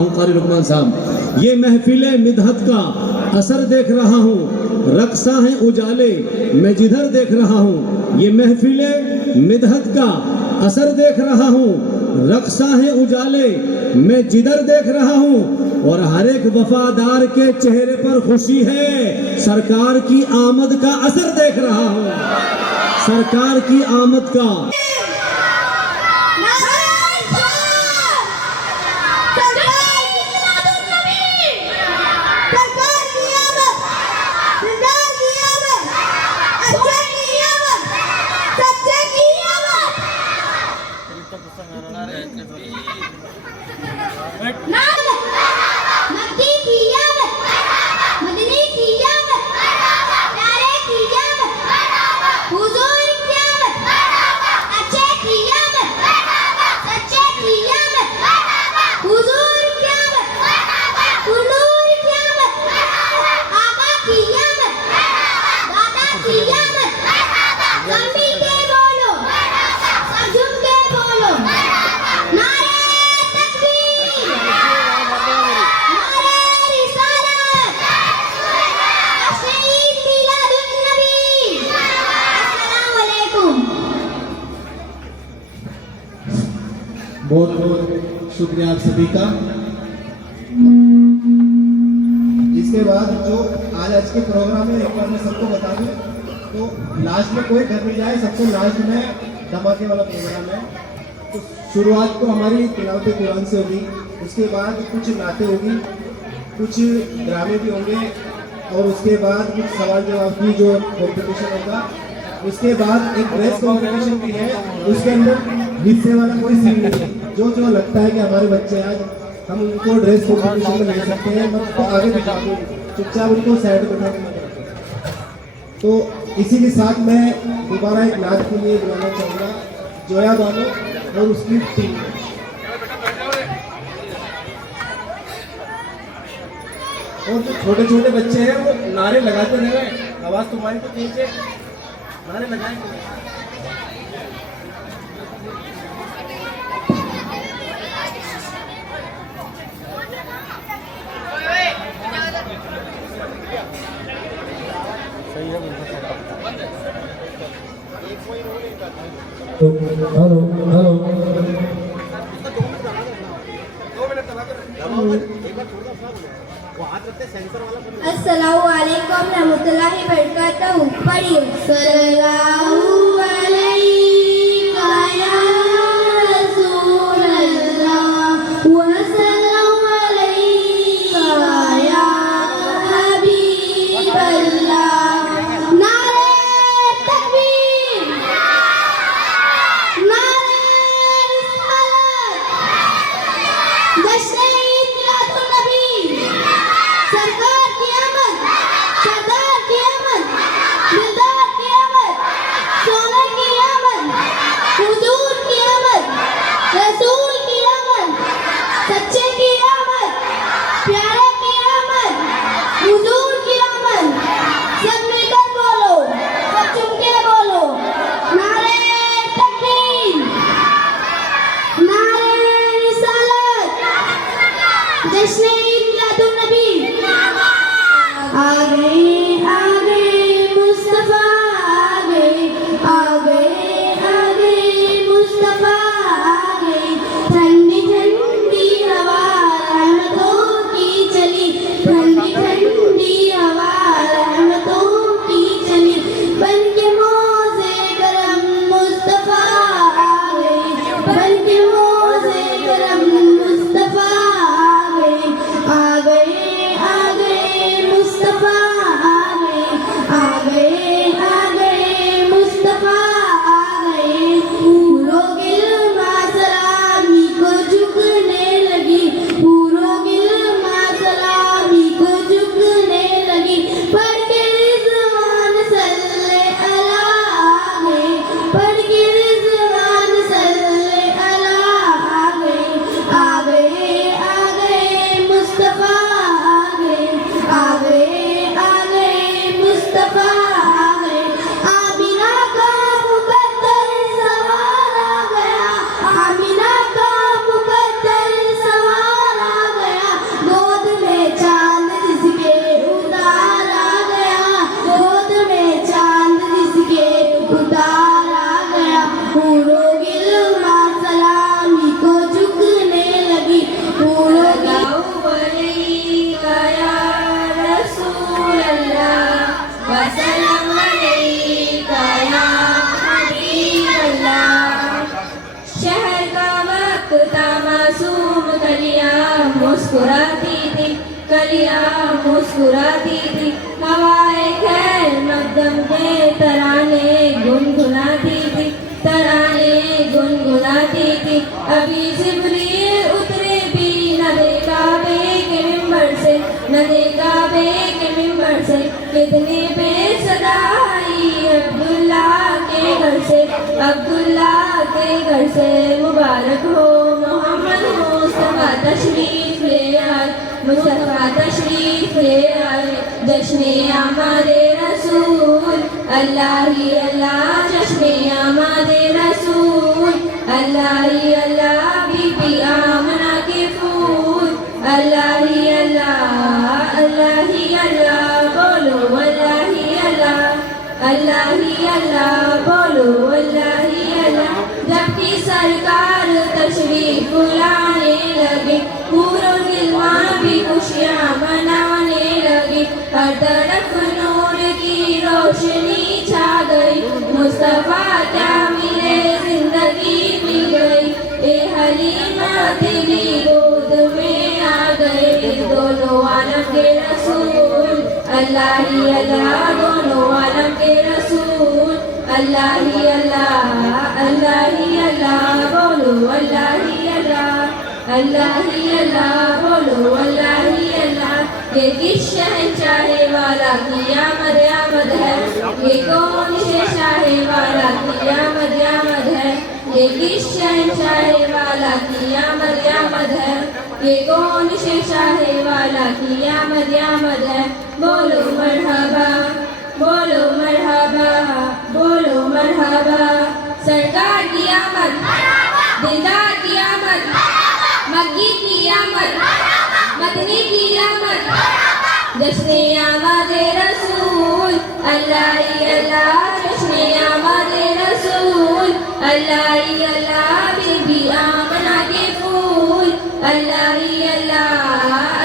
कारी लुकमान साहब, ये महफिले मिदहत का असर देख रहा हूँ, रक्सा है उजाले मैं जिधर देख रहा हूँ। ये महफिले मिदहत का असर देख रहा हूँ, रक्सा है उजाले मैं जिधर देख रहा हूँ। और हर एक वफादार के चेहरे पर खुशी है, सरकार की आमद का असर देख रहा हूँ, सरकार की आमद का। बहुत बहुत शुक्रिया आप सभी का। इसके बाद जो आज के प्रोग्राम में एक बार मैं सबको बता दूं तो लास्ट में कोई घर में जाए, सबसे लास्ट में धमाके वाला प्रोग्राम है। तो शुरुआत तो हमारी तिलावत कुरान से होगी, उसके बाद कुछ नाते होगी, कुछ ड्रामे भी होंगे और उसके बाद कुछ सवाल जवाब की जो कॉम्पिटिशन होगा। उसके बाद एक ड्रेस कॉम्पिटिशन भी है, उसके अंदर हिस्से वाला कोई सीन नहीं है। जो लगता है कि हमारे बच्चे आज हम उनको ड्रेस कॉम्पिटिशन में ले सकते हैं, मैं तो आगे बिठा दूँ, चुपचाप उनको साइड बिठा दूँ। तो इसी के साथ मैं दोबारा एक नाच के लिए बुलाना चाहूँगा जोया बानो और उसकी टीम। और जो छोटे छोटे बच्चे हैं वो नारे लगाते रहे, आवाज़ तुम्हारी तो तेज है, नारे लगाएंगे। हेलो हेलो अस्सलामु अलैकुम रहमतुल्लाहि बरकातहू। पढ़िए सल्लल्लाहु अलैका या रसूलल्लाह व सल्लल्लाहु अलैका या हबीबल्लाह। नारे तकबीर, नारे रिसालत, जश्न ईद मिलादुन्नबी, सरकार की आमद, सरदार की आमद, दिलदार की आमद, सोने की आमद, हुजूर की आमद, रसूल की आमद, सच्चे की आमद, प्यारे की आमद, हुजूर की आमद। सब मिलकर बोलो, सब चुप के बोलो, नारे तकबीर, नारे रिसालत, जश्न ईद मिलादुन्नबी। आगे आगे मुस्तफा, आगे आगे आगे मुस्तफा, आगे ठंडी ठंडी हवा रहमतों की चली, ठंडी ठंडी हवा रहमतों की चली। बन के मोज़े करम मुस्तफा आगे, बन के मोज़े करम मुस्तफा आगे, आगे आगे मुस्तफा आगे। मुस्कुराती थी, कलियां मुस्कुराती थी, हवाएं खैर मकदम के तराने गुनगुनाती थी, तराने गुनगुनाती थी। अभी जिब्रील उतरे भी न देखा बे के मिंबर से, न देखा बे के मिंबर से, कितने बेसदा आई अब्दुल्ला के घर से, अब्दुल्ला के घर से। मुबारक हो मोहम्मद मुस्तफा तशरीफ ले आए, मुस्तफा तशरीफ ले आए, जश्ने आमादे रसूल, अल्लाह ही अल्लाह, जश्ने आमादे रसूल, अल्लाह ही अल्लाह, बीबी आमना के फूल, अल्लाह ही अल्लाह, अल्लाह ही अल्लाह, बोलो अल्लाह ही अल्लाह, अल्लाह ही अल्लाह, बोलो अल्लाह ही अल्लाह। जबकि सरकार तशरीफ लाने लगे, पूरों गिलवा भी खुशियाँ मनाने लगे, हर तरफ नूर की रोशनी छा गई, मुस्तफा क्या मिले जिंदगी मिल गई, ए हलीमा तेरी गोद में आ गए दोनों आलम के रसूल, अल्लाह ही अल्लाह, दोनों आलम के रसूल, अल्लाह ही अल्लाह, अल्लाह ही अल्लाह, बोलो अल्लाह ही अल्लाह, अल्लाह ही अल्लाह, बोलो अल्लाह ही अल्लाह। ये किस शहंशाहे वाला की आमद आमद है, ये कौन से शाहे वाला की आमद आमद है, ये किस शहंशाहे वाला की आमद आमद है, ये कौन से शाहे वाला की आमद आमद है। बोलो मरहबा, बोलो मरहबा, बोलो मरहबा। सरकार की आमद, दिलदार की आमद, मक्की की आमद, मदनी की आमद, जश्ने आमदे रसूल, अल्लाह ही अल्लाह, जश्ने आमदे रसूल, अल्लाह ही अल्लाह, बीबी आमना के फूल, अल्लाह ही अल्लाह,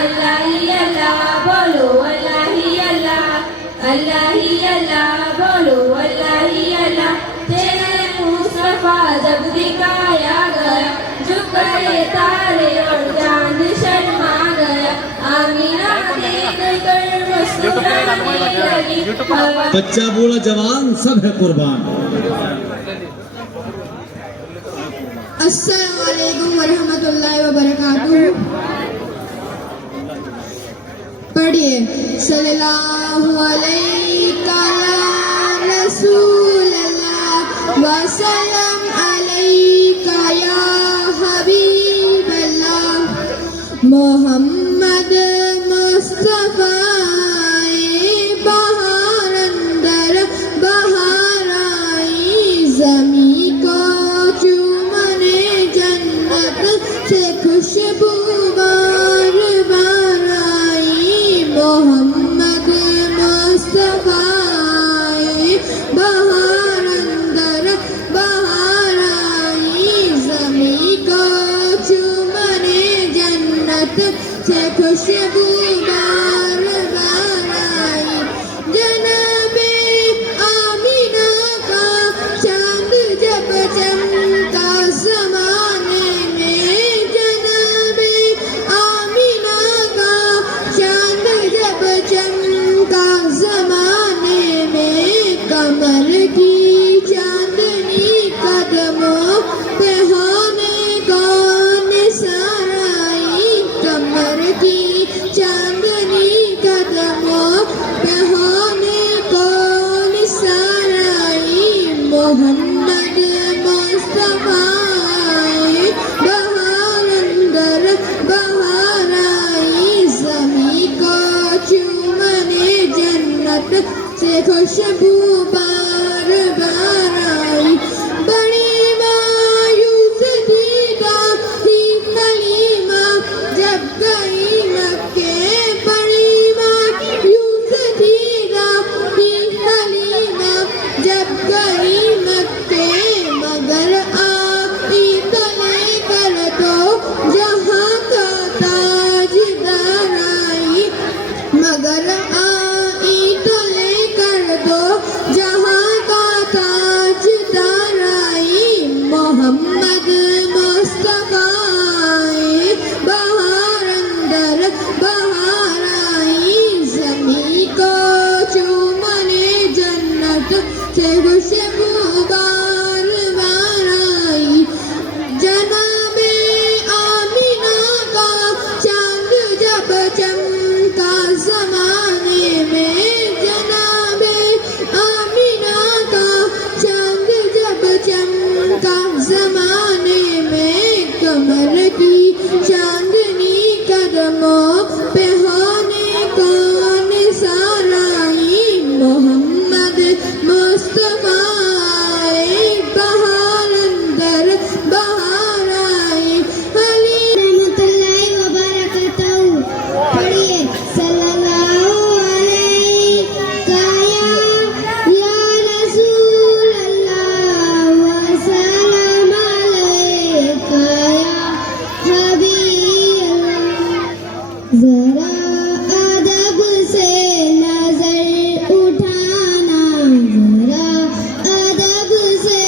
अल्लाह ही अल्लाह, बोलो अल्लाह ही अल्लाह, अल्लाह ही अल्लाह, बोलो अल्लाह ही अल्लाह। चेहरे मुस्तफा जब दिखाया गया, झुक गए तारे और चांद शर्मा गया, आमीना देख कर मुस्कुराने लगी, हवा बच्चा बूढ़ा जवान सब है कुर्बान। अस्सलाम वालेकुम वरहमतुल्लाहि वबरकातुहू। पढ़िए सल्लल्लाहु अलैहि या रसूल अल्लाह वसल्लम अलैका या हबीब अल्लाह। मोहम्मद मुस्तफा बहार अंदर बहार आई, ज़मी को चूमने जन्नत से खुशबू बार बार आई। मोहम्मद मुस्तफा बहार अंदर बहार आई, ज़मी को चूमने जन्नत से खुशबू बार बार आई। जनाबे आमीना का चांद जब चमका ज़माने में, जनाबे आमीना का चांद जब चमका ज़माने में, कमर की चांदनी कदमों पे होने कौन साराई, कमर की चांदनी जब चमका ज़माने में जनाबे आमिना का चांद जब चमका ज़माने में कमर की चांदनी कदमों पे होने कौन साराई मोहम्मद मुस्तफा बहार अंदर बहार आई अली रहमतुल्लाहि व बरकातहू पढ़िए सल्लल्लाहु अलैहि काया या रसूल अल्लाह व सलाम अलैका या हबीब अल्लाह जरा अदब से नजर उठाना जरा अदब से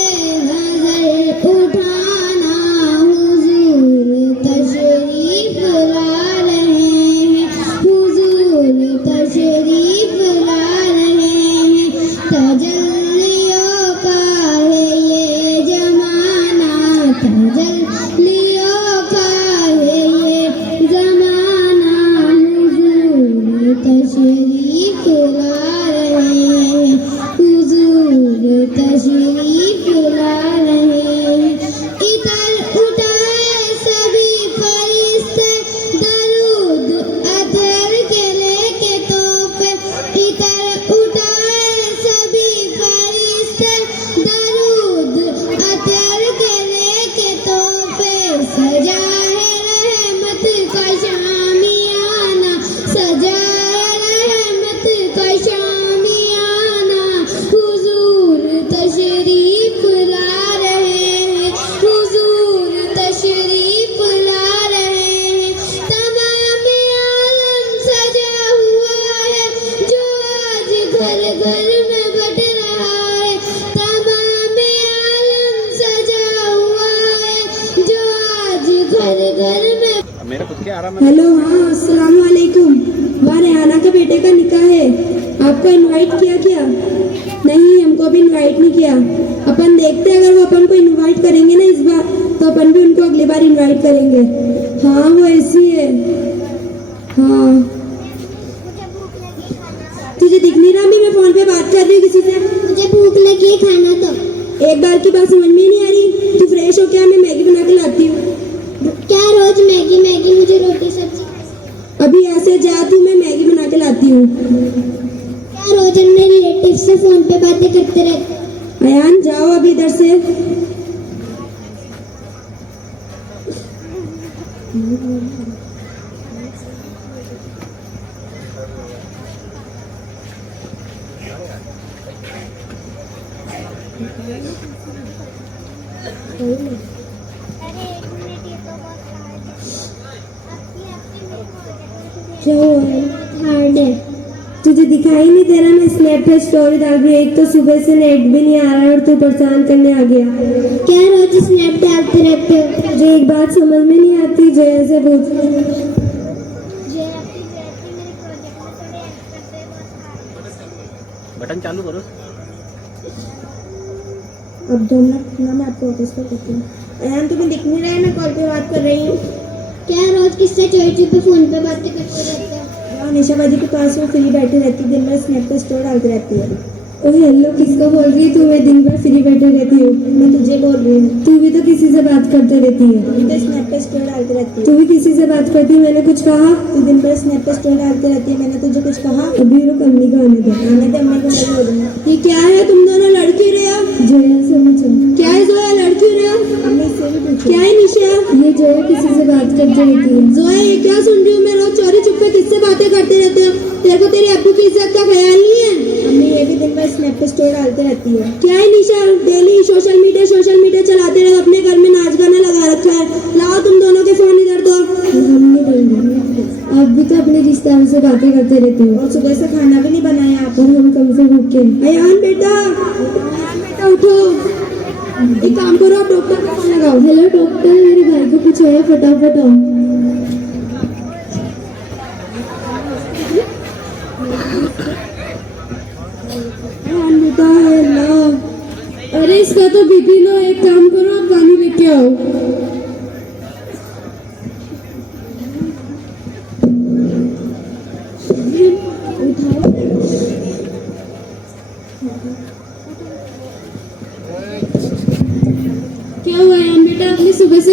नजर उठाना हुजूर तशरीफ ला रहे हैं हुजूर तशरीफ ला रहे हैं तजल्लियों का है ये जमाना तजल्लियों का है ये जमाना हुजूर तशरीफ ला रहे हैं हुजूर तशरीफ ला रहे हैं इधर उठाए सभी फरिश्ते दरूद अतर के लेके तोहफे इधर उठाए सभी फरिश्ते दरूद अतर के लेके तोहफे सजा है रहमत का शामियाना सजा है रहमत का शामियाना हुजूर तशरीफ ला रहे हैं हुजूर तशरीफ ला रहे हैं तमाम आलम सजा हुआ है जो आज घर घर में बट रहा है तमाम आलम सजा हुआ है जो आज घर घर में हेलो हाँ अस्सलाम वालेकुम वहाँ रेहाना के बेटे का निकाह है आपको इनवाइट किया क्या नहीं हमको भी इनवाइट नहीं किया अपन देखते हैं अगर वो अपन को इनवाइट करेंगे ना इस बार तो अपन भी उनको अगली बार इनवाइट करेंगे हाँ वो ऐसी है हाँ तुझे दिख नहीं रहा मैं फोन पे बात कर रही हूँ किसी से मुझे भूख लगी है खाना तो एक बार की बात समझ में ही नहीं आ रही तू फ्रेश हो क्या मैं मैगी बना के लाती हूँ क्या रोज मैगी मैगी मुझे रोटी सब्जी अभी ऐसे जा तू मैं मैगी बना के लाती हूँ क्या रोज अपने रिलेटिव से फोन पे बातें करते रहते अयान जाओ अभी इधर से क्या हुआ है? हार्ड है तुझे दिखाई नहीं दे रहा मैं स्नैप पे स्टोरी डाल रही एक तो सुबह से नेट भी नहीं आ रहा और तू परेशान करने आ गया क्या रोज स्नैप डालते रहते हो मुझे एक बात समझ में नहीं आती जया से पूछ बटन चालू करो अब दो मिनट ना मैं आपको ऑफिस पर करती हूँ अयान तुम्हें दिख नहीं रहा है ना कॉल पे बात कर रही हूँ क्या रोज किससे चोरी चुपे फोन पे बातें करते रहते हो और निशा बाजी के पास वो फ्री बैठी रहती है दिन भर स्नैप पे स्टोर डालती रहती है ओ हेलो किसको बोल रही है तू मैं दिन भर फ्री बैठी रहती हूँ मैं तुझे बोल रही हूँ तू भी तो किसी से बात करते रहती है तू तो स्नैप पे स्टोर डालती रहती है तू भी किसी से बात करती है मैंने कुछ कहा तू दिन भर स्नैप पे स्टोर डालती रहती है मैंने तुझे कुछ कहा अभी रुक अम्मी को आने दो आने दे अम्मी को मैं बोल दूंगा ये क्या है तुम दोनों लड़की रहे हो जोया से पूछो क्या है जोया लड़की रहे हो अम्मी से भी पूछो क्या है निशा ये जोया किसी से बात करती रहती है जोया ये क्या सुन रही हूँ मैं रोज चोरी चुपके किससे बातें करते रहते हो तेरे को तेरी अब्बू की इज्जत का ख्याल नहीं है अम्मी ये भी दिन भर स्नैप पे स्टोर डालते रहती है क्या है निशा डेली सोशल मीडिया चलाते रहो अपने घर में नाच गाना लगा रखा है लाओ तुम दोनों के फोन इधर दो हम नहीं देंगे आप भी तो अपने रिश्तेदारों से बातें करते रहते हो और सुबह से खाना भी नहीं बनाया आप और हम कम से भूखे अयान बेटा उठो एक काम करो आप डॉक्टर को फोन लगाओ हेलो डॉक्टर मेरे भाई को कुछ है फटाफट आओ बेटा हेलो अरे इसका तो बीपी लो एक काम करो आप पानी लेके आओ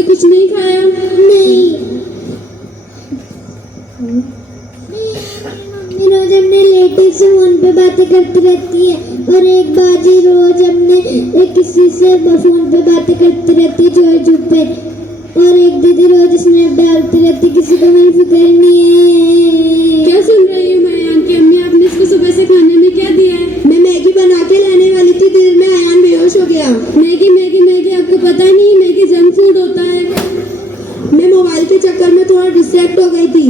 कुछ नहीं खाया? नहीं मम्मी रोज अपने रिलेटिव से फोन पे बातें करती रहती है और एक बाजी रोज अपने किसी से फोन पे बातें करती रहती है चोरी छुपे, और एक दीदी रोज स्नैप डालती रहती, किसी को मेरी फिक्र नहीं है। क्या सुन रही हूँ मैं? अयान की अम्मी आपने इसको सुबह से खाने में क्या दिया है? मैं मैगी बना के लाने वाली थी, देर में अयान बेहोश हो गया। मैगी मैगी मैगी, आपको पता नहीं मैगी जंक फूड होता है। मैं मोबाइल के चक्कर में थोड़ा डिस्ट्रैक्ट हो गई थी।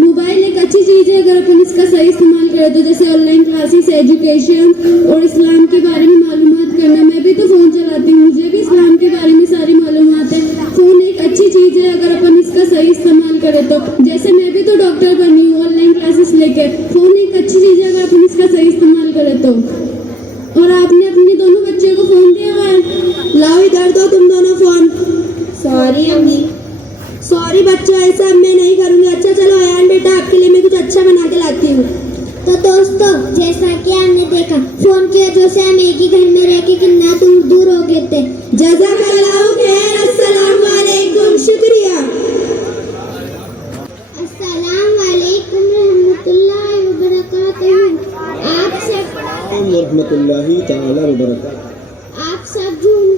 मोबाइल एक अच्छी चीज़ है अगर अपन इसका सही इस्तेमाल करें तो, जैसे ऑनलाइन क्लासेस, एजुकेशन और इस्लाम के बारे में मालूमात करना। मैं भी तो फ़ोन चलाती हूँ, मुझे भी इस्लाम के बारे में सारी मालूमात है। फ़ोन एक अच्छी चीज़ है अगर अपन इसका सही इस्तेमाल करें तो। जैसे मैं भी तो डॉक्टर बनी हूँ ऑनलाइन क्लासेस लेके। फ़ोन एक अच्छी चीज़ है अगर अपन इसका सही इस्तेमाल करें तो। और आपने अपने दोनों बच्चों को फ़ोन दिया हुआ है? लाओ इधर दो तुम दोनों फ़ोन। सॉरी अम्मी। सॉरी बच्चों, ऐसा अब मैं नहीं करूँगी। अच्छा चलो अयान बेटा, आपके लिए मैं कुछ अच्छा बना के लाती हूँ। तो दोस्तों, जैसा कि हमने देखा फोन की वजह से हम एक ही घर में रह के कितना दूर हो गए थे। जज़ाकल्लाहु खैर। अस्सलाम वालेकुम। शुक्रिया। अस्सलाम वालेकुम रहमतुल्लाहि व बरकातहू। रहमतुल्लाहि ताला व बरकातहू। आप सब झूम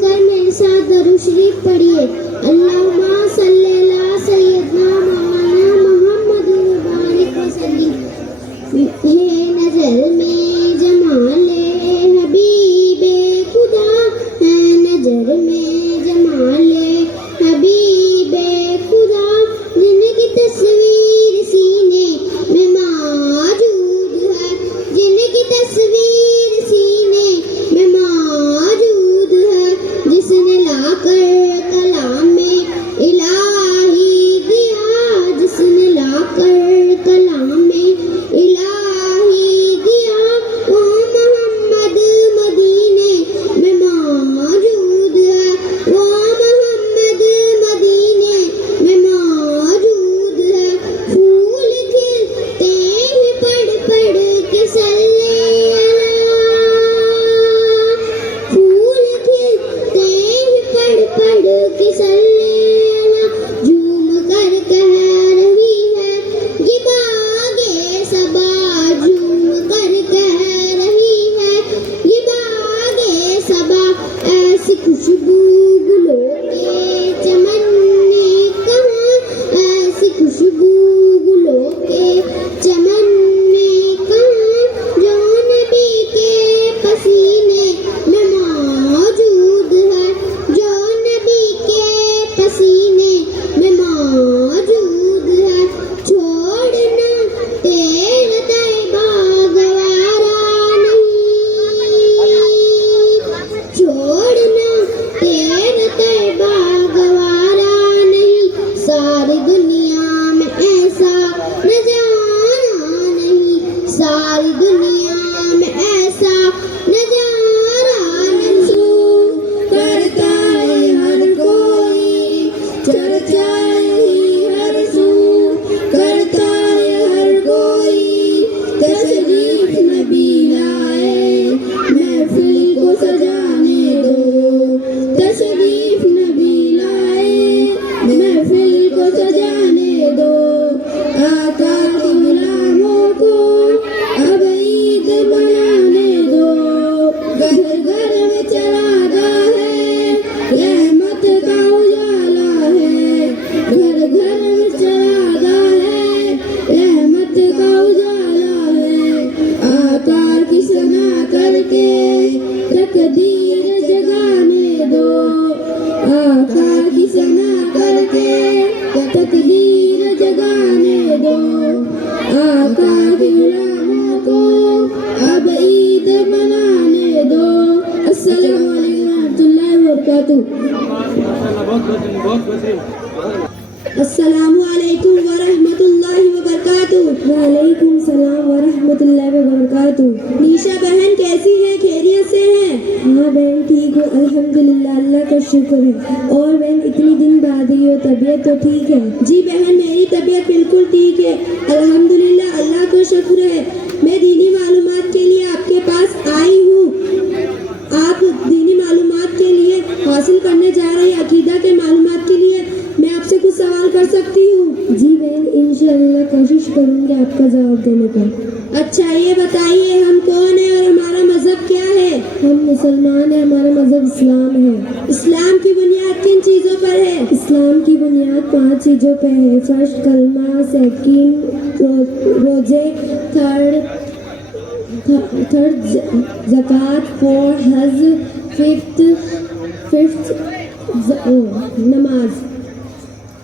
कर मेरे साथ दरूद शरीफ पढ़िए। अल्लाहुम्मा सल्ली अला सय्यदना मौलाना मुहम्मद व बारिक वसल्लिम। है नजर में जमाले हबीबे खुदा, है नजर में जमाले हबीबे खुदा, जिनकी तस्वीर सीने में मौजूद है, जिनकी तस्वीर सीने में मौजूद है, जिसने लाकर कलाम में इलाही दिया, जिसने लाकर कलाम में इलाही दिया, वो मोहम्मद मदीने में मौजूद है, वो मोहम्मद मदीने में मौजूद है। फूल खिलते हैं पढ़ के सल्ले अला, फूल खिलते हैं पढ़ के सल्ले अला, झूम कर कह रही है ये बागे सबा, झूम कर कह रही है ये बागे सबा, ऐसी खुशबू गुलों के चमन में कहाँ, ऐसी खुशबू गुलों के चमन में कहाँ, जो नबी के पसीने में मौजूद है, जो नबी के पसीने में मौजूद है। छोड़ना तेरा तैबा गवारा नहीं, छोड़ना तेरा तैबा गवारा नहीं, सारी दुनिया में ऐसा नजारा नहीं, सारी दुनिया में ऐसा नजारा नहीं। करता है हर कोई चर्चा ही हर सू, करता है हर कोई तशरीफ नबी लाए, महफिल को सजाने दो, तशरीफ नबी लाए, महफिल को सजाने दो, आका के गुलामों को अब ईद बनाने दो, घर घर में चरागा है, रहमत का उजाला है, घर घर में चरागा है, रहमत का उजाला है, आकार की सना करके तकदीर जगाने दो, आकार की सना करके तकदीर जगाने दो, आका के गुलामों को अब ईद मनाने दो। अस्सलाम वालेकुम व रहमतुल्लाहि व बरकातुहू। वालेकुम सलाम व रहमतुल्लाहि व बरकातुहू। निशा बहन कैसी है? खैरियत से है? हाँ बहन ठीक हूँ अल्हम्दुलिल्लाह, अल्लाह का शुक्र है। और बहन इतनी दिन बाद ही हो, तबीयत तो ठीक है? जी बहन मेरी तबीयत बिल्कुल ठीक है अल्हम्दुलिल्लाह, अल्लाह का शुक्र है। मैं दीनी मालूमात के लिए आपके पास आई हूँ। आप दीनी मालूमात के लिए हासिल करने जा रही अकीदा के मालूमात कोशिश करूंगी आपका जवाब देने का। अच्छा ये बताइए हम कौन है और हमारा मजहब क्या है? हम मुसलमान हैं, हमारा मजहब इस्लाम है। इस्लाम की बुनियाद किन चीज़ों पर है? इस्लाम की बुनियाद 5 चीज़ों पर है। फर्स्ट कलमा, सेकंड रोजे, थर्ड ज़कात, फोर्थ हज, फिफ्थ नमाज।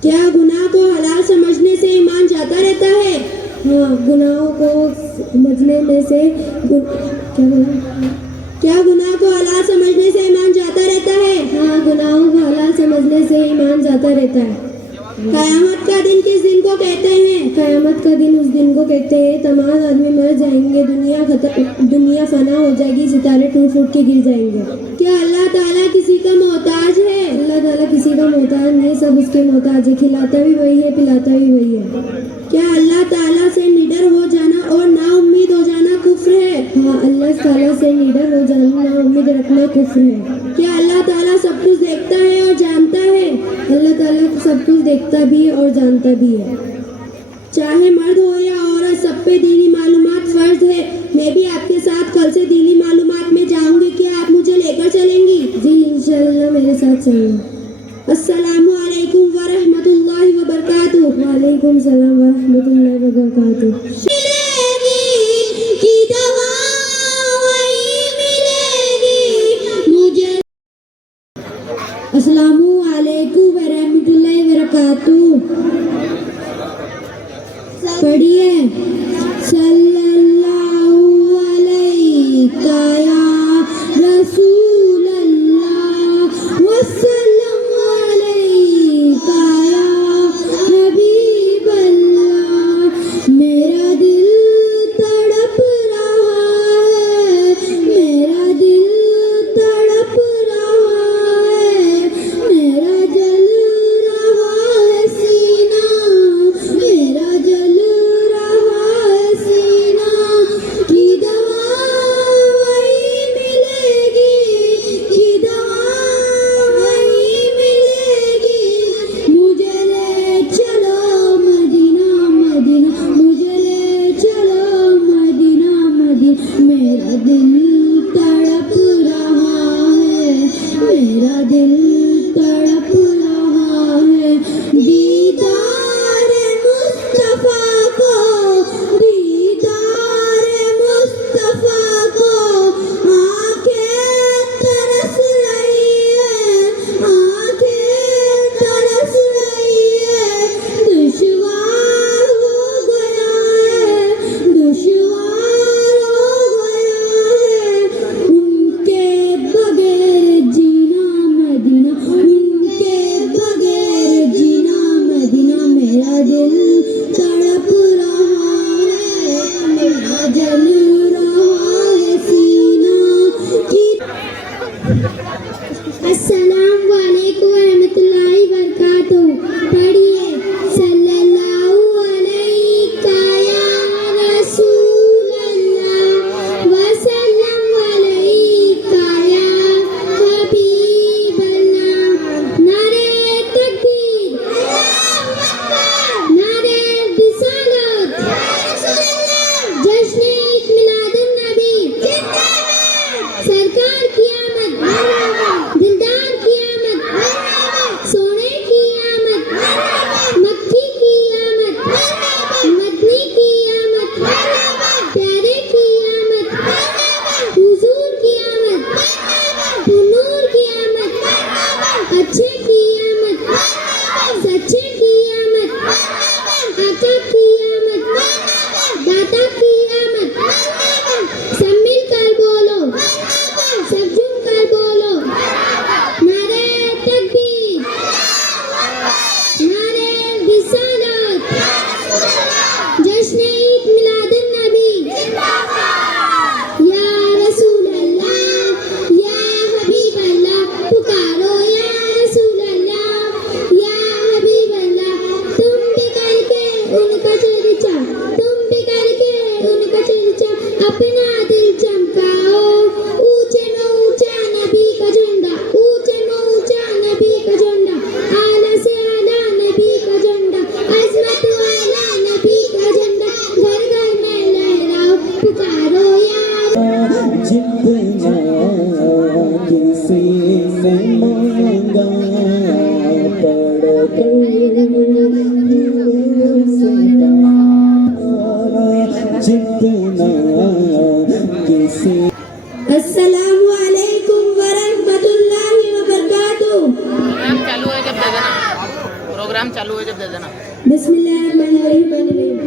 क्या गुनाह को हलाल समझने से ईमान जाता रहता है? हाँ, गुनाहों को समझने में से क्या गुनाह को हलाल समझने से ईमान जाता रहता है? हाँ, गुनाहों को हलाल समझने से ईमान जाता रहता है। कयामत का दिन किस दिन को कहते हैं? कयामत का दिन उस दिन को कहते हैं तमाम आदमी मर जाएंगे, दुनिया फना हो जाएगी, सितारे टूट फूट के गिर जाएंगे। क्या अल्लाह ताला किसी का मोहताज है? अल्लाह ताला किसी का मोहताज नहीं, सब उसके मोहताज है। खिलाता भी वही है, पिलाता भी वही है। क्या अल्लाह ताला से निडर हो जाना और ना उम्मीद हो जाना कुफ्र है? हाँ, अल्लाह ताला से निडर हो जाना, ना उम्मीद रखना कुफ्र है। क्या अल्लाह ताला सब कुछ देखता है और जानता है? अल्लाह ताला सब कुछ देखता भी है और जानता भी है। चाहे मर्द हो या औरत, सब पे दीनी मालूमात फर्ज है। मैं भी आपके साथ कल से दीनी मालूमात में जाऊंगी, क्या आप मुझे लेकर चलेंगी? जी इंशाल्लाह मेरे साथ चलना। अस्सलामु अलैकुम व रहमतुल्लाहि व बरकातुहू। वालेकुम सलाम व रहमतुल्लाहि व बरकातुहू। अस्सलामु अलैकुम व रहमतुल्लाहि व बरकातुहू। पढ़िए। सल्लल्लाहु अलैका या रसूल अल्लाह वसल्लम अलैका या हबीब अल्लाह। मेरा दिल तड़प रहा है, मेरा दिल तड़प रहा है, मेरा जल रहा है सीना, मेरा जल रहा है सीना। की दवा वही मिलेगी, की दवा वही मिलेगी। मुझे ले चलो मदीना मदीना, मुझे ले चलो मदीना मदीना। मेरा दिल तड़प रहा है, मेरा दिल तड़प रहा है। दीदार मुस्तफा को, दीदार मुस्तफा को आंखें तरस रही है, आंखें तरस रही है। दुश्वार हो गया है, दुश्वार हो गया है। उनके बगैर जीना मदीना, उनके बगैर जीना मदीना। मेरा दिल तड़प रहा है, मेरा जल रहा है सीना की। अस्सलाम वालेकुम रहमतुल्लाहि बरकातुहू। पढ़िए। सल्लल्लाहु अलैका या रसूल अल्लाह वसल्लम अलैका या हबीब अल्लाह। नारे तकबीर, नारे रिसालत, जश्न ईद मिलादुन नबी, सरकार की आमद, दिलदार की आमद, सोने की आमद, मक्की की आमद, मदनी की आमद, प्यारे की आमद, हुजूर की आमद, नूर की आमद, अच्छे की आमद, सच्चे की आमद, आका की आमद, दाता की आमद। सब मिलकर बोलो, सब झूमकर बोलो। नारे तकबीर, नारे रिसालत, जश्न ईद मिलादुन नबी। या रसूल अल्लाह, या हबीब अल्लाह, पुकारो या रसूल अल्लाह, या हबीब अल्लाह। तुम भी करके उनका चर्चा, तुम भी करके उनका चर्चा अपना दिल चमकाओ। ऊंचे में ऊंचा नबी का झंडा, ऊंचे में ऊंचा नबी का झंडा, आला से आला नबी का झंडा, अजमत वाला नबी का जितना किसी ने मांगा पढ़कर जितना किसी। अस्सलामु अलैकुम वरहमतुल्लाहि वबरकातुहू। प्रोग्राम चालू है जब दे देना। बिस्मिल्लाहिर्रहमानिर्रहीम।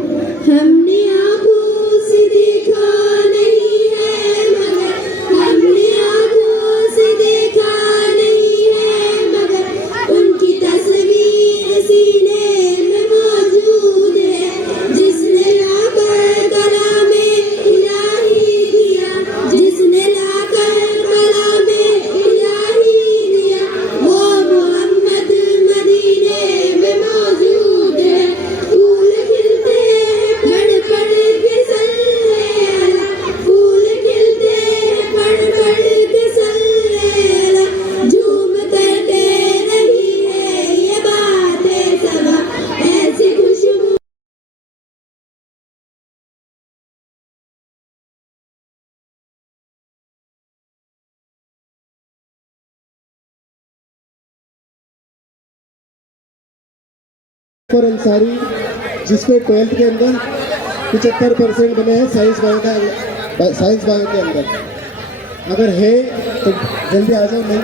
हमने आँखों से देखा नहीं है मगर, हमने आँखों से देखा नहीं है मगर, उनकी तस्वीर सीने में मौजूद है। जिसने लाकर कलामे इलाही दिया, जिसने लाकर कलामे इलाही दिया, वो मोहम्मद मदीने में मौजूद है। फूल खिलते पढ़ पढ़ के सल्ले अला, फूल खिलते पढ़ पढ़ के सल्ले अला, झूम कर कह रही है ये बातें सबा, ऐसी खुशबू। पर अंसारी जिसमें 12th के अंदर 75% बने हैं साइंस बायो के अंदर। अगर है तो जल्दी आ जाओ। नहीं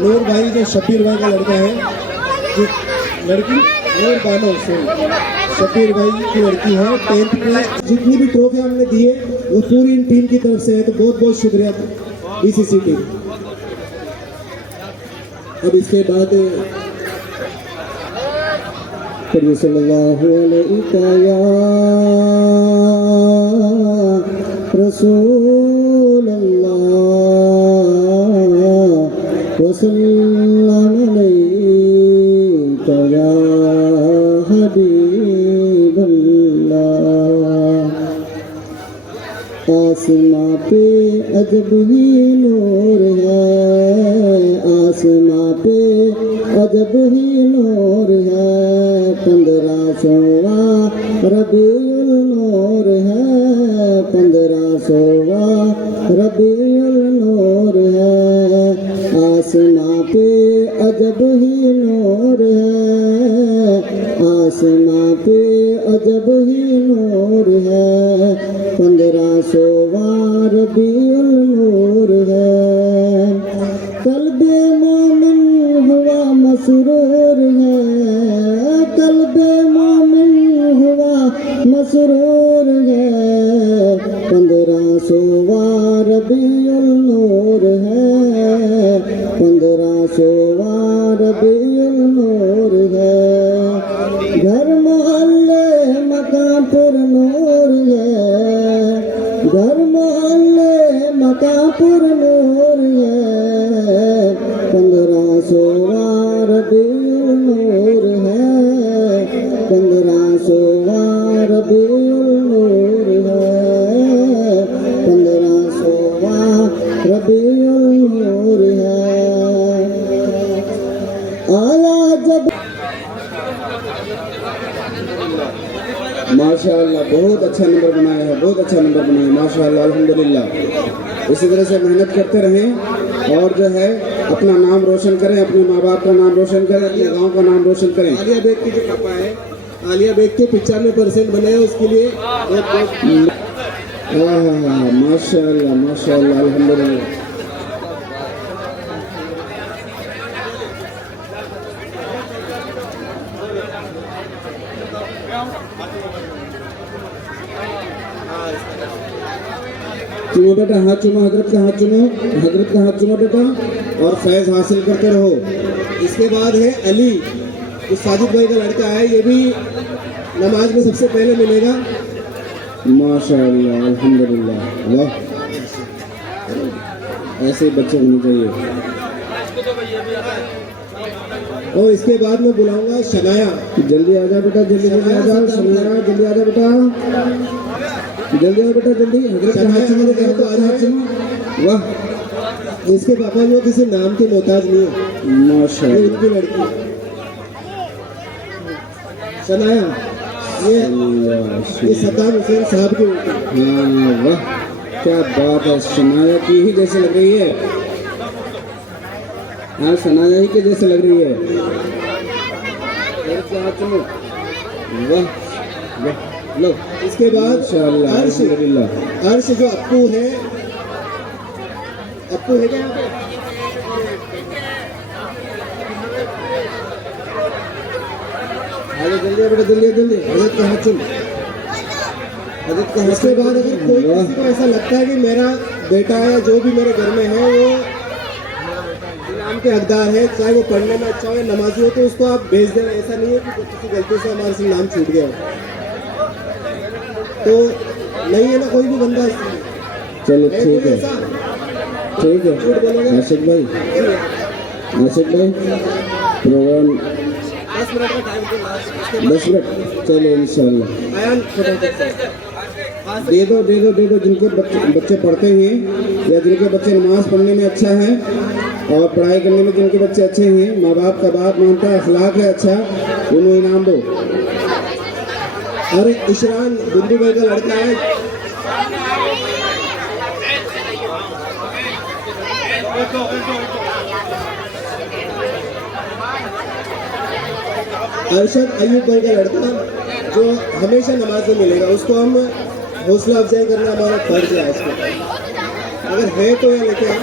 नूर भाई जो शब्बीर भाई का लड़का है, जो लड़की नूर बानो से शब्बीर भाई की लड़की है 10th में। जितनी भी ट्रॉफी हमने दी है वो पूरी इन टीम की तरफ से है, तो बहुत बहुत शुक्रिया बीसीसी टीम। अब इसके बाद करीम सल्लल्लाहु अलैहि या रसूल अल्लाह वसल्लम अलैका या हबीब अल्लाह। आसमां पे अजब ही नूर है, आसमां पे अजब ही नूर है। 1500वां रबीउल नूर है, 1500वां रबीउल नूर है। आसमां पे अजब ही नूर है, आसमां पे अजब ही नूर है। 1500वां रबीउल नूर है। कल्बे मोमिन हुआ मसरूर है, कल्बे मोमिन हुआ मसरूर है। 1500वां रबीउल नूर है, 1500वां रबीउल नूर है। घर मोहल्ले मकान पर नूर है, घर मोहल्ले मकान पर नूर है। 1500वां रबीउल नूर है, 1500वां रबीउल नूर है। 1500वां रबीउल नूर है। आया जब माशाअल्लाह, बहुत अच्छा नंबर बनाया है, बहुत अच्छा नंबर बनाया है माशाअल्लाह, अल्हम्दुलिल्लाह। इसी तरह से मेहनत करते रहें और जो है अपना नाम रोशन करें, अपने माँ बाप का नाम रोशन करें, अपने गांव का नाम रोशन करें। आलिया बेग की जो पापा है, आलिया बेग के 95% बने हैं, उसके लिए माशाअल्लाह माशाअल्लाह, अल्हम्दुलिल्लाह। चुनो बेटा, हाथ चुनो, हजरत का हाथ चुनो, हजरत का हाथ चुनो बेटा, और फैज हासिल करते रहो। इसके बाद है अली, जो साजिद भाई का लड़का है, ये भी नमाज में सबसे पहले मिलेगा। माशाअल्लाह, अल्हम्दुलिल्लाह, वाह, ऐसे बच्चे होने चाहिए। और इसके बाद मैं बुलाऊंगा शनाया। जल्दी आ जा बेटा, जल्दी जल्दी आ जा शनाया, जल्दी आ जा बेटा, जल्दी आओ बेटा, जल्दी। हजरत का हाथ चुनो, तो आज हाथ चुनो। वाह, इसके पापा जो किसी नाम के मोहताज नहीं है, ये माशाअल्लाह। उनकी लड़की शनाया। ये सद्दाम हुसैन साहब की बेटी। हाँ वाह, क्या बात है, शनाया की ही जैसे लग रही है। हाँ, शनाया ही के जैसे लग रही है। वाह वाह, लो। इसके बाद माशाअल्लाह, अर्श अल्हम्दुलिल्लाह। अर्श जो अप्पू है क्या यहाँ पे? आगे जल्दी बेटा, जल्दी जल्दी। हजरत का हाथ चुन। हजरत का इसके बाद अगर कोई वाह। किसी को ऐसा लगता है कि मेरा बेटा या जो भी मेरे घर में है वो इनाम के हकदार है, चाहे वो पढ़ने में अच्छा हो या नमाजी हो, तो उसको आप भेज देना। ऐसा नहीं है कि किसी गलती से हमारे से नाम छूट गया हो, तो नहीं है ना कोई भी बंदा इसमें। चलो है ठीक कोई है, ऐसा? ठीक है। झूठ बोलोगे? आशिक भाई, आशिक भाई, प्रोग्राम 10 मिनट का टाइम दो लास्ट। उसके 10 मिनट, चलो इंशाल्लाह। आयान फटाफट से। दे दो दे दो दे दो, जिनके बच्चे पढ़ते हैं या जिनके बच्चे नमाज पढ़ने में अच्छा है और पढ़ाई करने में जिनके बच्चे अच्छे हैं, माँ बाप का बात मानता है, अखलाक है अच्छा, उन्हें इनाम दो। और इशरान बिंदु भाई का लड़का है। अरशद अयूब भाई का लड़का जो हमेशा नमाज में मिलेगा, उसको हम हौसला अफजाई करना हमारा फर्ज है आज का। अगर है तो या लेके आए।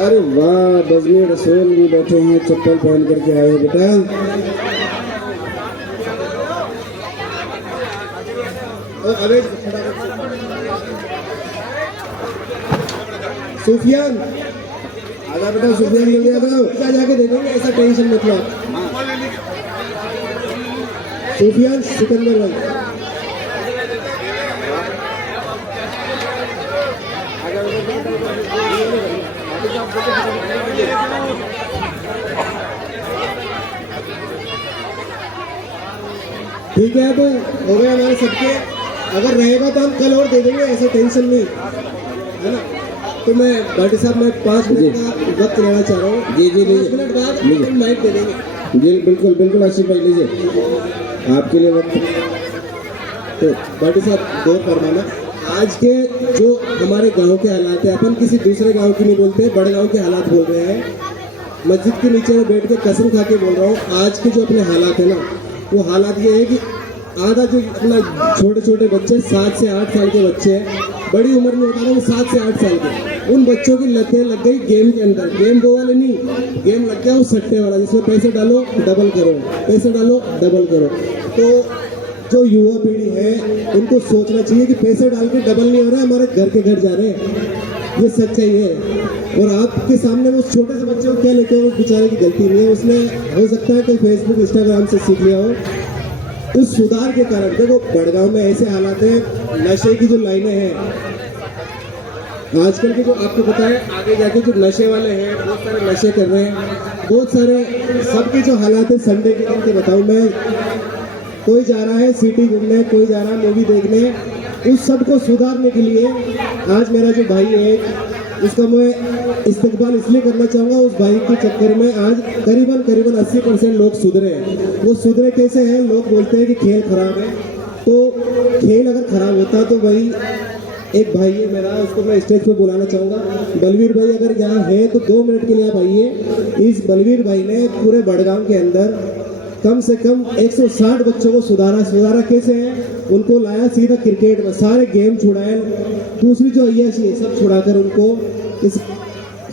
अरे वाह, बजनी रसूल भी बैठे हैं, चप्पल पहन करके आए हैं बेटा। और अवेज सुफियान आजा बेटा, सुफियान जल्दी आ जाओ। क्या जाके देखेंगे, ऐसा टेंशन मत लो। सुफियान सिकंदर भाई। ठीक है, तो हो गए हमारे सबके। अगर रहेगा तो हम कल और दे देंगे, ऐसा टेंशन नहीं है ना। तो मैं भाटी साहब, मैं 5 मिनट का वक्त लेना चाह रहा हूँ। जी जी, 5 मिनट बाद लीजिए। हम माइक दे देंगे। जी बिल्कुल बिल्कुल, आशिफ भाई लीजिए, आपके लिए वक्त। तो भाटी साहब गौर फरमाना, आज के जो हमारे गांव के हालात है, अपन किसी दूसरे गांव की नहीं बोलते, बड़े गांव के हालात बोल रहे हैं। मस्जिद के नीचे में बैठ के कसम खा के बोल रहा हूँ, आज के जो अपने हालात है ना, वो हालात ये है कि आधा जो अपना छोटे छोटे बच्चे 7 से 8 साल के बच्चे हैं, बड़ी उम्र में बता रहा हूँ 7 से 8 साल के, उन बच्चों की लतें लग गई गेम के अंदर। गेम वो वाले नहीं, गेम लग गया वो सट्टे वाला, जिसमें पैसे डालो डबल करो, पैसे डालो डबल करो। तो जो युवा पीढ़ी है उनको सोचना चाहिए कि पैसे डाल के डबल नहीं हो रहा है, हमारे घर के घर जा रहे हैं। ये सच्चाई है। और आपके सामने वो छोटे से बच्चे को क्या लेके आओ, उस बेचारे की गलती नहीं है, उसने हो सकता है कि फेसबुक इंस्टाग्राम से सीख लिया हो। उस सुधार के कारण देखो, बड़गांव में ऐसे हालात हैं, नशे की जो लाइनें हैं आजकल के, जो आपको पता है आगे जाके जो नशे वाले हैं, बहुत सारे नशे कर रहे हैं, बहुत सारे, सबके जो हालात है संडे के दिन के बताऊं मैं, कोई जा रहा है सिटी घूमने, कोई जा रहा है मूवी देखने। उस सब को सुधारने के लिए आज मेरा जो भाई है, उसका मैं इस्तेकबाल इसलिए करना चाहूँगा, उस भाई के चक्कर में आज करीबन 80% लोग सुधरे हैं। वो सुधरे कैसे हैं? लोग बोलते हैं कि खेल खराब है, तो खेल अगर खराब होता तो भाई, एक भाई है मेरा, उसको मैं स्टेज पे बुलाना चाहूँगा, बलवीर भाई अगर यहाँ है तो 2 मिनट के लिए आप आइए। इस बलवीर भाई ने पूरे बड़गांव के अंदर कम से कम 160 बच्चों को सुधारा कैसे है? उनको लाया सीधा क्रिकेट में, सारे गेम छुड़ाए, दूसरी जो अय्याशी है सब छुड़ाकर उनको इस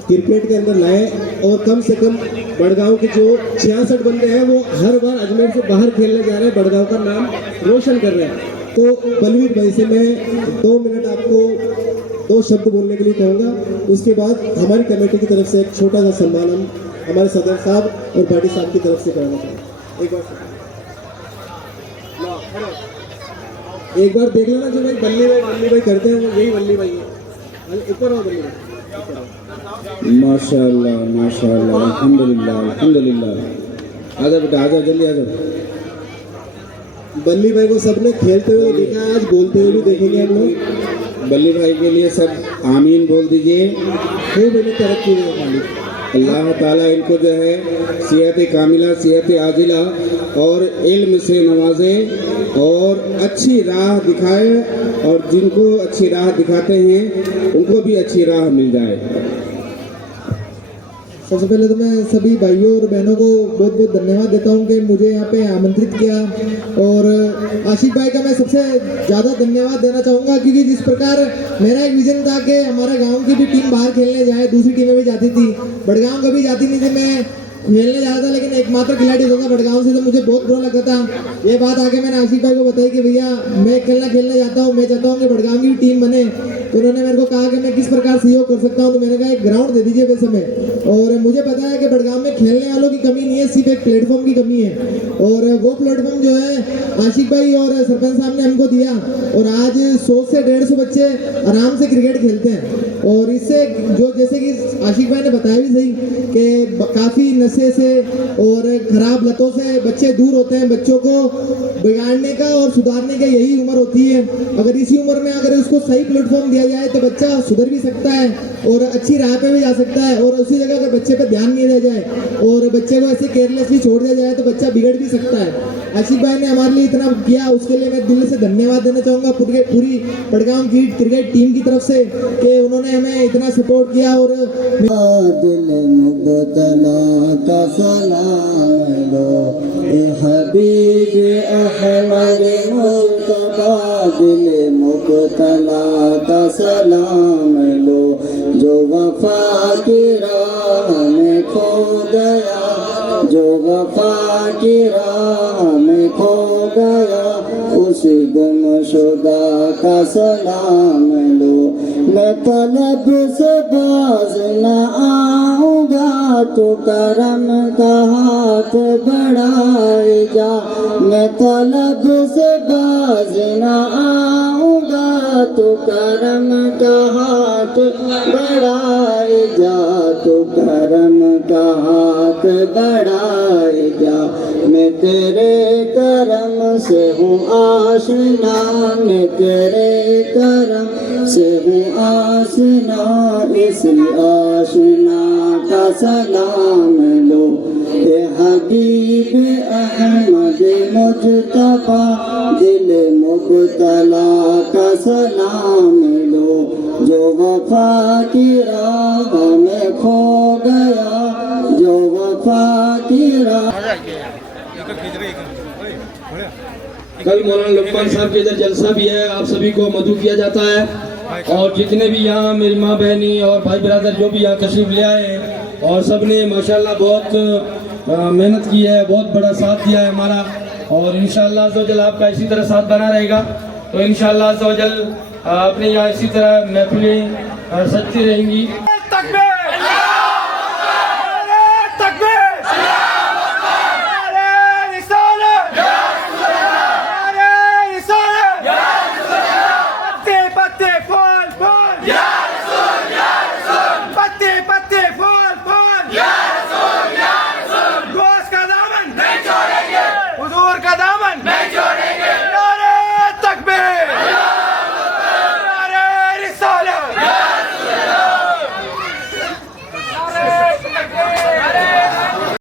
क्रिकेट के अंदर लाए। और कम से कम बड़गांव के जो 66 बंदे हैं वो हर बार अजमेर से बाहर खेलने जा रहे हैं, बड़गांव का नाम रोशन कर रहे हैं। तो बलवीर भाई से मैं 2 मिनट आपको 2 शब्द बोलने के लिए कहूँगा। उसके बाद हमारी कमेटी की तरफ से एक छोटा सा सम्मान हम हमारे सदर साहब और पार्टी साहब की तरफ से कराना चाहेंगे। एक बार देख लेना, जो भाई बल्ली भाई करते हैं वो यही बल्ली भाई है। ऊपर आओ बल्ली भाई। माशाल्लाह माशाल्लाह, अल्हम्दुलिल्लाह अल्हम्दुलिल्लाह। आजा बेटा, आजा जल्दी आजा। बल्ली भाई को सबने खेलते हुए देखा है, आज बोलते हुए भी देखेंगे हम लोग। बल्ली भाई के लिए सब आमीन बोल दीजिए। खूब इन्हें तरक्की दे मालिक। अल्लाह ताला इनको जो है सेहत कामिला, सेहत आजिला और इल्म से नवाजे और अच्छी राह दिखाए, और जिनको अच्छी राह दिखाते हैं उनको भी अच्छी राह मिल जाए। सबसे पहले तो मैं सभी भाइयों और बहनों को बहुत बहुत धन्यवाद देता हूं कि मुझे यहाँ पे आमंत्रित किया, और आशिक भाई का मैं सबसे ज़्यादा धन्यवाद देना चाहूँगा, क्योंकि जिस प्रकार मेरा एक विजन था कि हमारे गांव की भी टीम बाहर खेलने जाए, दूसरी टीमें भी जाती थी, बड़गांव कभी जाती नहीं थी, मैं खेलने जाता था लेकिन एकमात्र खिलाड़ी होता था बड़गांव से, तो मुझे बहुत बुरा लगता था। ये बात आके मैंने आशिक भाई को बताई कि भैया मैं खेलने जाता हूँ, मैं चाहता हूँ कि बड़गांव की भी टीम बने। तो उन्होंने मेरे को कहा कि मैं किस प्रकार सहयोग कर सकता हूँ, तो मैंने कहा एक ग्राउंड दे दीजिए वैसे में। और मुझे पता है कि बड़गांव में खेलने वालों की कमी नहीं है, सिर्फ एक प्लेटफॉर्म की कमी है, और वो प्लेटफॉर्म जो है आशिक भाई और सरपंच साहब ने हमको दिया, और आज 100 से 150 बच्चे आराम से क्रिकेट खेलते हैं। और इससे जो जैसे कि आशिक भाई ने बताया भी सही कि काफ़ी नशे से और खराब लतों से बच्चे दूर होते हैं। बच्चों को बिगाड़ने का और सुधारने का यही उम्र होती है। अगर इसी उम्र में अगर उसको सही प्लेटफॉर्म दिया जाए तो बच्चा सुधर भी सकता है और अच्छी राह पे भी जा सकता है। और उसी जगह अगर बच्चे पे ध्यान नहीं दिया जाए और बच्चे को ऐसे केयरलेसली छोड़ दिया जाए तो बच्चा बिगड़ भी सकता है। आशिक भाई ने हमारे लिए इतना किया, उसके लिए मैं दिल से धन्यवाद देना चाहूँगा पूरी बड़गांव की क्रिकेट टीम की तरफ से कि उन्होंने हमें इतना सपोर्ट किया। और दिल मुबतला का सलाम लो ए हबीब अहमद मुस्तफा, दिल मुबतला का सलाम लो, जो वफा की राह में खो गया, जो वफा की राह में खो गया, उस गुमशुदा का सलाम लो। मैं तलब से बाज न आऊँगा, तो करम का हाथ बढ़ाए जा। मैं तलब से बाज न आऊँगा, तो करम का हाथ बढ़ाए जा, तो करम का हाथ बढ़ाए जा। मैं तेरे करम से हूँ आशना, मैं तेरे करम से हूँ आशना, इसी आशना का सलाम लो ए हबीब अहमद मुस्तफा, दिल मुबतला का सलाम लो, जो वफा की राह में खो गया, जो वफा की राह। कल मौलाना लुकमान साहब के इधर जलसा भी है, आप सभी को मदू किया जाता है। और जितने भी यहाँ मेरी माँ बहनी और भाई बिरादर जो भी यहाँ तशरीफ ले आए हैं, और सब ने माशाल्लाह बहुत मेहनत की है, बहुत बड़ा साथ दिया है हमारा। और इंशाअल्लाह अज़्ज़ा वजल आपका इसी तरह साथ बना रहेगा। तो इंशाअल्लाह अज़्ज़ा वजल अपने यहाँ इसी तरह महफिलें सजती रहेंगी।